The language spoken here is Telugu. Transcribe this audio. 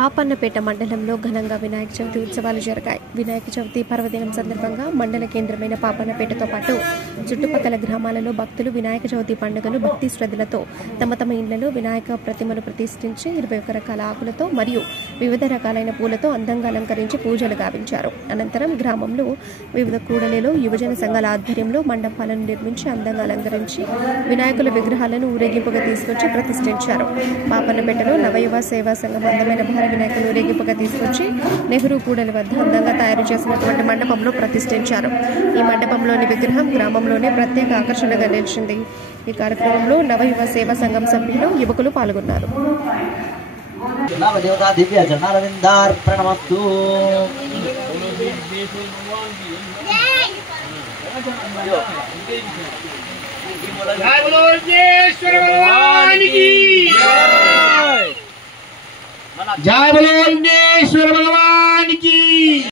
పాపన్నపేట మండలంలో ఘనంగా వినాయక చవితి ఉత్సవాలు జరిగాయి. వినాయక చవితి పర్వదినం సందర్భంగా మండల కేంద్రమైన పాపన్నపేటతో పాటు చుట్టుపక్కల గ్రామాలలో భక్తులు వినాయక చవితి పండుగను భక్తి శ్రద్ధలతో తమ తమ ఇళ్లలో వినాయక ప్రతిమను ప్రతిష్ఠించి 21 రకాల ఆకులతో మరియు వివిధ రకాలైన పూలతో అందంగా అలంకరించి పూజలు గావించారు. అనంతరం గ్రామంలో వివిధ కూడలిలో యువజన సంఘాల ఆధ్వర్యంలో మండపాలను నిర్మించి అందంగా అలంకరించి వినాయకుల విగ్రహాలను ఊరేగింపుగా తీసుకొచ్చి ప్రతిష్ఠించారు. పాపన్నపేటలో నవయువ సేవా సంఘం అందమైన భారీ వినాయకులు ఊరేగింపుగా తీసుకొచ్చి నెహ్రూ కూడలి వద్ద అందంగా తయారు చేసినటువంటి మండపంలో ప్రతిష్ఠించారు. ఈ మండపంలోని విగ్రహం గ్రామంలోనే ప్రత్యేక ఆకర్షణగా నిలిచింది. ఈ కార్యక్రమంలో నవయువ సేవా సంఘం సభ్యులు యువకులు పాల్గొన్నారు. जय बोलो